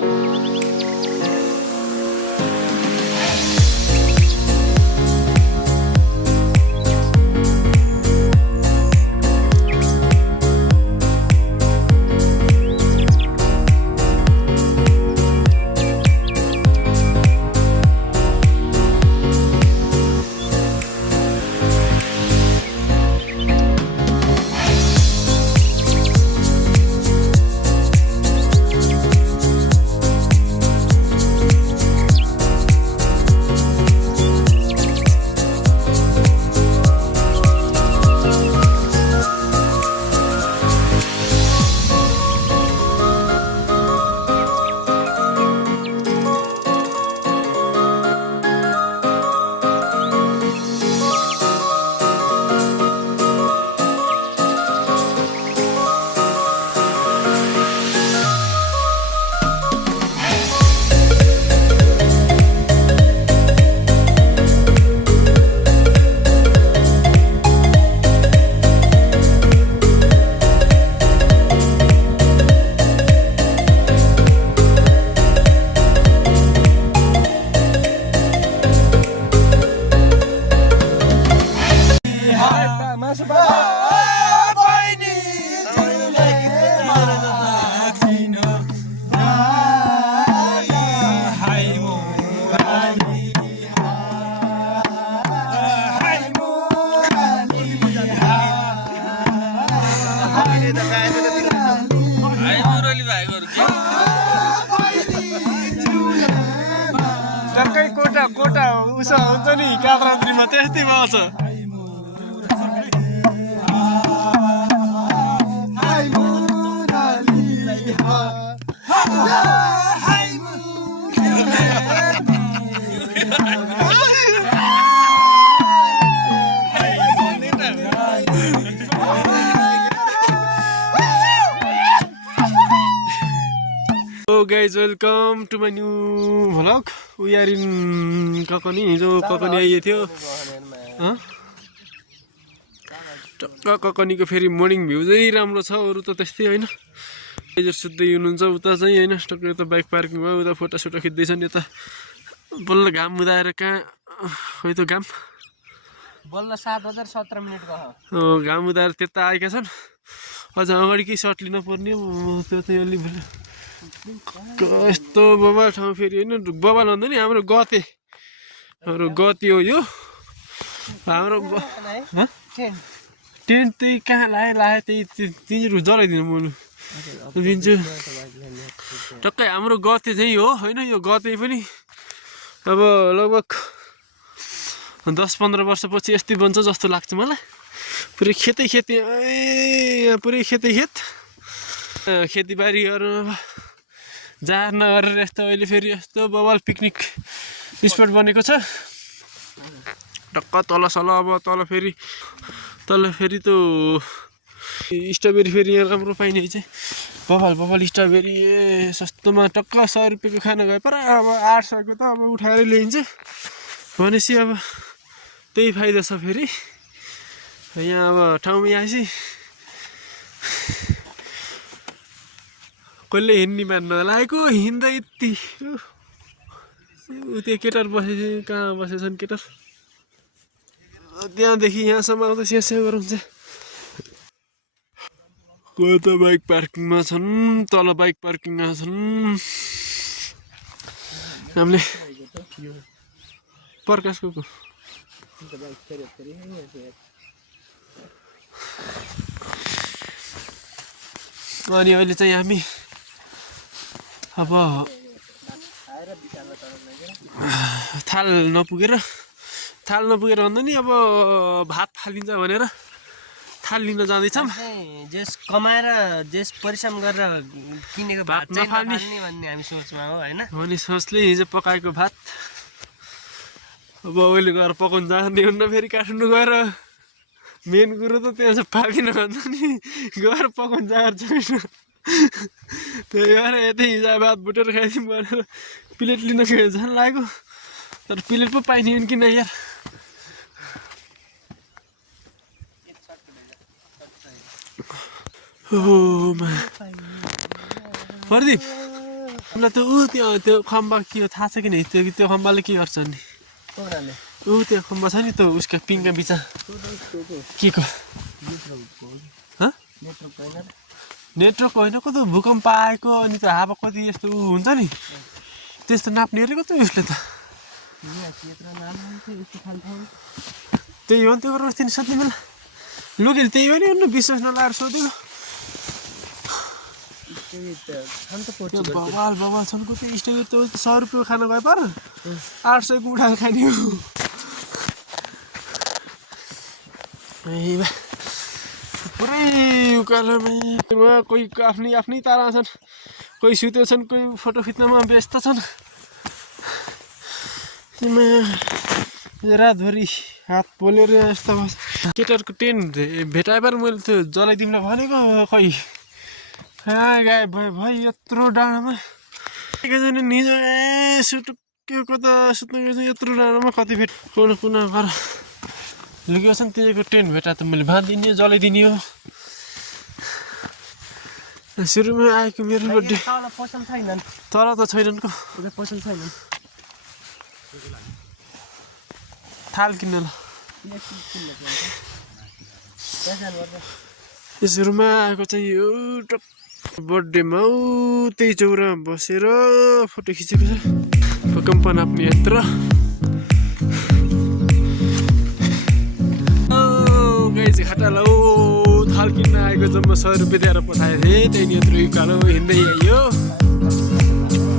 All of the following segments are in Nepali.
टक्कै कोटा कोटा उसो हुन्छ नि काभ्रात्रीमा त्यस्तै आउँछ Hello guys, welcome to my new vlog. We are in Kakani. हिजो ककनी आइए थियो ककनीको फेरि मर्निङ भ्यू चाहिँ राम्रो छ अरु त त्यस्तै हैन मेजर सुत्दै हुनुहुन्छ उता चाहिँ हैन टक्कै त बाइक पार्किङ भयो उता फोटो सुटो खिच्दैछन् यता बल्ल घाम उदाएर कहाँ है त घाम बल्ल 7:17 मिनेट भयो घाम उदाएर त्यता आएका छन् अझ अगाडि के सर्ट लिन पर्ने त्यो चाहिँ अलि कस्तो बबाल ठाउँ फेरि हैन बबाल भन्दा नि हाम्रो गते हो यो हाम्रो टेन्ट चाहिँ कहाँ लाए त्यही तिनीहरु जलाइदिनु बोल्नु दिन्छु टक्कै हाम्रो गते चाहिँ हो हैन यो गते पनि अब लगभग 10-15 वर्षपछि यस्तै बन्छ जस्तो लाग्छ मलाई पुरै खेती पुरै खेत खेतीबारी गर्नु जार नगरेर यस्तो अहिले फेरि यस्तो बबाल पिकनिक स्पट बनेको छ टक्क तल अब तल फेरि त्यो स्ट्रबेरी फेरि यहाँ राम्रो पाइने चाहिँ बबाल स्ट्रबेरी सस्तोमा टक्क 100 रुपैयाँको खाना गए पर अब 800 को त अब उठाएर ल्याइन्छ भनेपछि अब त्यही फाइदा छ फेरि यहाँ अब ठाउँमा आएपछि कसले हिँड्ने मान्न लागेको हिँड्दै यति त्यो केटर बसेछ कहाँ बसेछन् केटर त्यहाँदेखि यहाँसम्म आउँदा स्यास्या गराउँछ कोही त बाइक पार्किङमा छन् तल बाइक पार्किङमा छन् हामीले प्रकाशको अनि अहिले चाहिँ हामी अब थाल नपुगेर भन्दा नि अब भात फालिन्छ भनेर थाल लिन जाँदैछौँ जेस कमाएर जेस परिश्रम गरेर किनेको भात नफाल्ने भन्ने हामी सोचमा हो हैन अनि सोचले हिजो पकाएको भात अब अहिले गएर पकाउन जाने हुन्न फेरि काठमाडौँ गएर मेन कुरो त त्यहाँ चाहिँ पाकिन भन्दा नि गएर पकाउन जाएर छैन त्यही भएर यतै हिजो भात बुटेर खाइदिउँ भनेर प्लेट लिन झन् लाग्यो तर प्लेट पो पाइने हो किन यार प्रदीप मलाई त्यो त्यो खम्बा के हो थाहा छ कि नै त्यो खम्बाले के गर्छ नि त्यो खम्बा छ नि त्यो उसको पिङका बिच के को नेटवर्क होइन कस्तो भूकम्प आएको अनि त्यो हावा कति यस्तो हुन्छ नि त्यस्तो नाप्ने अरे कस्तो उसले त त्यही हो नि त्यो गरेर तिनी सोध्ने मलाई लुकेले त्यही हो नि विश्वास नलाएर सोध्यो बवाल छन् को त्यो स्टेज त्यो 100 रुपियाँ खान गए पर 800 को उठाएर खाने हो पुरै उकालोमा कोही आफ्नै तारा छन् कोही सुत्यो छन् कोही फोटो खिच्नमा व्यस्त छन् रातभरि हात पोलेर यस्तो केटाहरूको टेन्ट भेटाए पर मैले त्यो जलाइदिउँला भनेको खै गायब भयो यत्रो डाँडामा एकजना निजो सुटुक्यो कता सुत्नु गएछ यत्रो डाँडामा कति भेट कुना घर लुकेको छ नि त्यहीको टेन्ट भेटा त मैले बाँधिदिने जलाइदिने हो सुरुमा आएको मेरो बर्थडे तर त छैनन् को थाल किन्न ल सुरुमा आएको चाहिँ एउटा बर्थडेमा त्यही चौरामा बसेर फोटो खिचेको छ भूकम्प नाप्ने यत्र गाई खाटाला थाल किन्न आएको जम्मा 100 रुपियाँ दिएर पठाएको थिएँ त्यही यत्रो उकालो हिँड्दै आइयो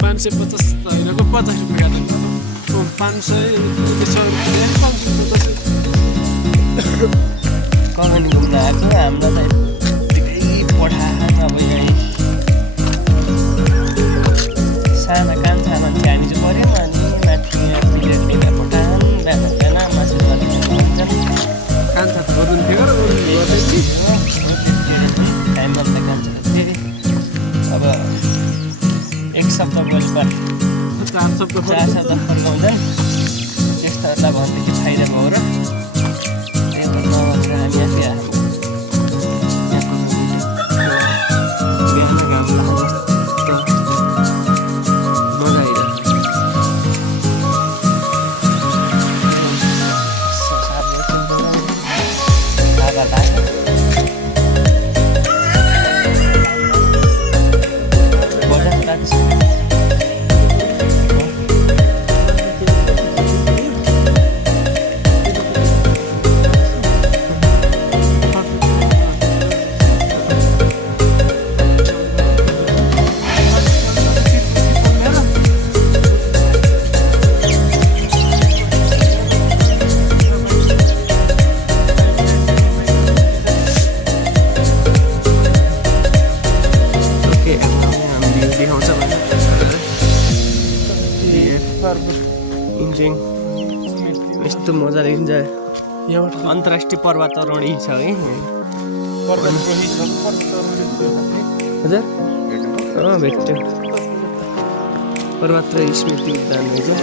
550 होइन 50 रुपियाँ घाटा 500 कमान घुम्न आएको हामीलाई त पठाएको अब यहाँ साना कान्छा मान्छे हामी चाहिँ पऱ्यौँ अनि माथि प्लेट पठाउँ बिहान मासु कान्छा त गर्नु थियो टाइम बस्दा कान्छा फेरि अब 1 सप्ताह गएपछि 4 सप्ताह फर्काउँछन् त्यस्तोहरूलाई भनेदेखि फाइदा भयो र त्यही नभएर हामी आफै यस्तो मजा देखिन्छ यहाँबाट अन्तर्राष्ट्रिय पर्वतारोहणी छ है हजुर भेट्यो पर्वतारोहणी स्मृति उद्यान हो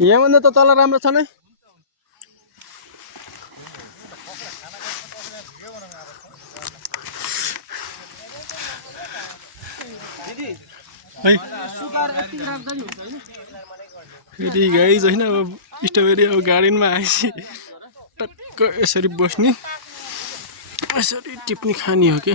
यहाँभन्दा त तल राम्रो छ नै है फेरि गाइज होइन अब स्ट्रबेरी अब गार्डनमा आएपछि टक्क यसरी बस्ने यसरी टिप्ने खाने हो कि